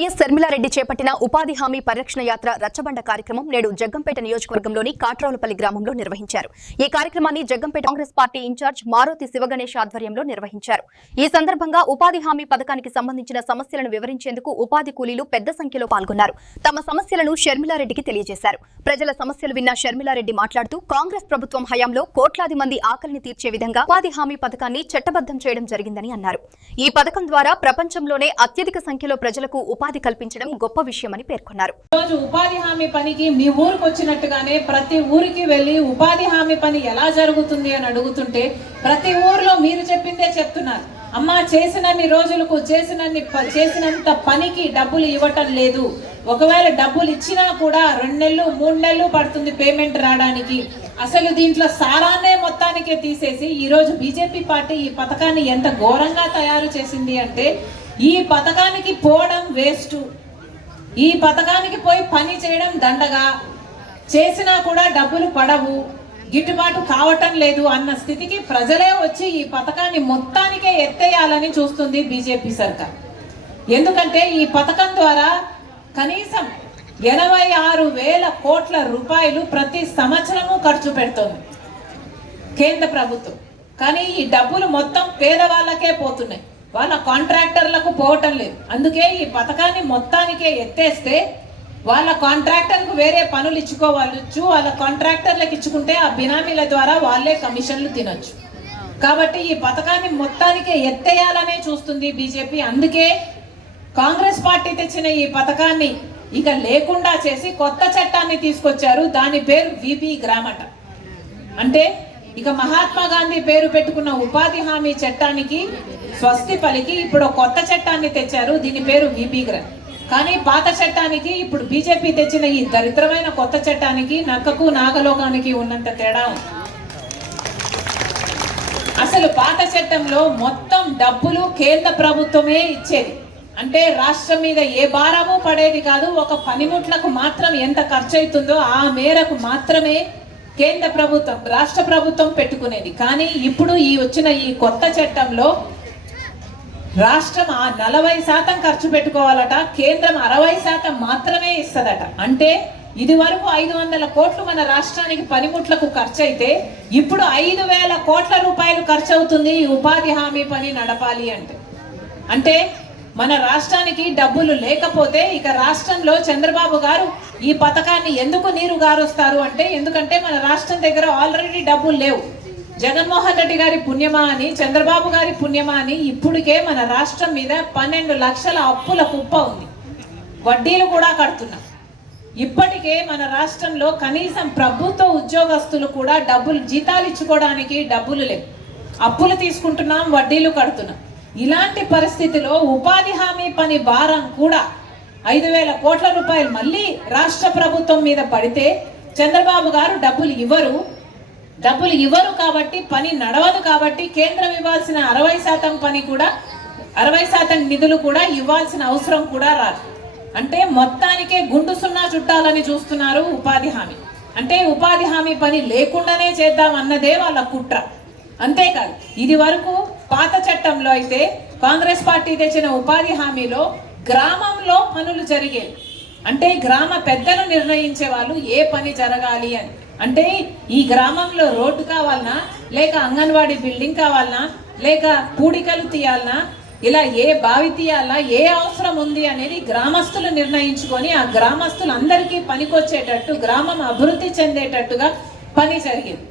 YS Sharmila Reddy చేపట్టిన ఉపాధి హామీ పరిరక్షణ యాత్ర రచ్చబండ కార్యక్రమం నేడు జగ్గంపేట నియోజకవర్గంలోని కాట్రావులపల్లి గ్రామంలో నిర్వహించారు. ఈ కార్యక్రమాన్ని జగ్గంపేట కాంగ్రెస్ పార్టీ ఇన్ఛార్జ్ మారుతి శివగణేష్ ఆధ్వర్యంలో నిర్వహించారు. ఈ సందర్భంగా ఉపాధి హామీ పథకానికి సంబంధించిన సమస్యలను వివరించేందుకు ఉపాధి కూలీలు పెద్ద సంఖ్యలో పాల్గొన్నారు. తమ సమస్యలను షర్మిలారెడ్డికి తెలియజేశారు. ప్రజల సమస్యలు విన్న షర్మిలారెడ్డి మాట్లాడుతూ కాంగ్రెస్ ప్రభుత్వం హయాంలో కోట్లాది మంది ఆకలిని తీర్చే విధంగా ఉపాధి హామీ పథకాన్ని చట్టబద్దం చేయడం జరిగిందని అన్నారు. ఈ పథకం ద్వారా ప్రపంచంలోనే అత్యధిక సంఖ్యలో ప్రజలకు ఉపాధి కల్పించడం గొప్ప విషయమని పేర్కొన్నారు. రోజు ఉపాధి హామీ పనికి మీ ఊరికి వచ్చినట్టుగానే ప్రతి ఊరికి వెళ్లి ఉపాధి హామీ పని ఎలా జరుగుతుంది అని అడుగుతుంటే ప్రతి ఊర్లో మీరు చెప్పిందే చెప్తున్నారు. అమ్మా చేసినన్ని రోజులకు చేసినంత పనికి డబ్బులు ఇవ్వటం లేదు. ఒకవేళ డబ్బులు ఇచ్చినా కూడా 2 నెలలు 3 నెలలు పడుతుంది పేమెంట్ రావడానికి. అసలు దీంట్లో సారాన్నే మొత్తానికే తీసేసి ఈరోజు బీజేపీ పార్టీ ఈ పథకాన్ని ఎంత ఘోరంగా తయారు చేసింది అంటే ఈ పథకానికి పోవడం వేస్ట్, ఈ పథకానికి పోయి పని చేయడం దండగా, చేసినా కూడా డబ్బులు పడవు, గిట్టుబాటు కావటం లేదు అన్న స్థితికి ప్రజలే వచ్చి ఈ పథకాన్ని మొత్తానికే ఎత్తేయాలని చూస్తుంది బీజేపీ సర్కార్. ఎందుకంటే ఈ పథకం ద్వారా కనీసం 86,000 కోట్ల రూపాయలు ప్రతి సంవత్సరము ఖర్చు పెడుతోంది కేంద్ర ప్రభుత్వం. కానీ ఈ డబ్బులు మొత్తం పేదవాళ్ళకే పోతున్నాయి, వాళ్ళ కాంట్రాక్టర్లకు పోవటం లేదు. అందుకే ఈ పథకాన్ని మొత్తానికే ఎత్తేస్తే వాళ్ళ కాంట్రాక్టర్కు వేరే పనులు ఇచ్చుకోవచ్చు, వాళ్ళ కాంట్రాక్టర్లకు ఇచ్చుకుంటే ఆ బినామీల ద్వారా వాళ్ళే కమిషన్లు తినొచ్చు. కాబట్టి ఈ పథకాన్ని మొత్తానికే ఎత్తేయాలనే చూస్తుంది బీజేపీ. అందుకే కాంగ్రెస్ పార్టీ తెచ్చిన ఈ పథకాన్ని ఇక లేకుండా చేసి కొత్త చట్టాన్ని తీసుకొచ్చారు. దాని పేరు విబి గ్రామట. అంటే ఇక మహాత్మా గాంధీ పేరు పెట్టుకున్న ఉపాధి హామీ చట్టానికి స్వస్తి పలికి ఇప్పుడు కొత్త చట్టాన్ని తెచ్చారు. దీని పేరు విబి గ్రామ్. కానీ పాత చట్టానికి ఇప్పుడు బీజేపీ తెచ్చిన ఈ దరిద్రమైన కొత్త చట్టానికి నక్కకు నాగలోకానికి ఉన్నంత తేడా ఉంది. అసలు పాత చట్టంలో మొత్తం డబ్బులు కేంద్ర ప్రభుత్వమే ఇచ్చేది. అంటే రాష్ట్రం మీద ఏ భారము పడేది కాదు. ఒక పనిముట్లకు మాత్రం ఎంత ఖర్చు అవుతుందో ఆ మేరకు మాత్రమే కేంద్ర ప్రభుత్వం రాష్ట్ర ప్రభుత్వం పెట్టుకునేది. కానీ ఇప్పుడు వచ్చిన ఈ కొత్త చట్టంలో రాష్ట్రం 40% ఖర్చు పెట్టుకోవాలట, కేంద్రం 60% మాత్రమే ఇస్తుందట. అంటే ఇది వరకు 500 కోట్లు మన రాష్ట్రానికి పనిముట్లకు ఖర్చు అయితే ఇప్పుడు 5,000 కోట్ల రూపాయలు ఖర్చు అవుతుంది ఈ ఉపాధి హామీ పని నడపాలి అంటే మన రాష్ట్రానికి డబ్బులు లేకపోతే ఇక రాష్ట్రంలో చంద్రబాబు గారు ఈ పథకాన్ని ఎందుకు నీరు గారుస్తారు అంటే ఎందుకంటే మన రాష్ట్రం దగ్గర ఆల్రెడీ డబ్బులు లేవు. జగన్మోహన్ రెడ్డి గారి పుణ్యమా అని, చంద్రబాబు గారి పుణ్యమా అని ఇప్పటికే మన రాష్ట్రం మీద 12 లక్షల అప్పుల కుప్ప ఉంది. వడ్డీలు కూడా కడుతున్నాం. ఇప్పటికే మన రాష్ట్రంలో కనీసం ప్రభుత్వ ఉద్యోగస్తులు కూడా డబ్బులు జీతాలు ఇచ్చుకోవడానికి డబ్బులు లేవు. అప్పులు తీసుకుంటున్నాం, వడ్డీలు కడుతున్నాం. ఇలాంటి పరిస్థితిలో ఉపాధి హామీ పని భారం కూడా 5,000 కోట్ల రూపాయలు మళ్ళీ రాష్ట్ర ప్రభుత్వం మీద పడితే చంద్రబాబు గారు డబ్బులు ఇవ్వరు కాబట్టి పని నడవదు. కాబట్టి కేంద్రం ఇవ్వాల్సిన 60% పని కూడా 60% నిధులు కూడా ఇవ్వాల్సిన అవసరం కూడా రాదు. అంటే మొత్తానికే గుండు సున్నా చుట్టాలని చూస్తున్నారు ఉపాధి హామీ. అంటే ఉపాధి హామీ పని లేకుండానే చేద్దాం అన్నదే వాళ్ళ కుట్ర. అంతేకాదు ఇది వరకు పాత చట్టంలో అయితే కాంగ్రెస్ పార్టీ తెచ్చిన ఉపాధి హామీలో గ్రామంలో పనులు జరిగేవి. అంటే గ్రామ పెద్దలు నిర్ణయించే వాళ్ళు ఏ పని జరగాలి అని. అంటే ఈ గ్రామంలో రోడ్డు కావాలన్నా, లేక అంగన్వాడీ బిల్డింగ్ కావాలన్నా, లేక పూడికలు తీయాలన్నా, ఇలా ఏ బావి తీయాలన్నా, ఏ అవసరం ఉంది అనేది గ్రామస్తులు నిర్ణయించుకొని ఆ గ్రామస్తులు అందరికీ పనికొచ్చేటట్టు, గ్రామం అభివృద్ధి చెందేటట్టుగా పని జరిగేది.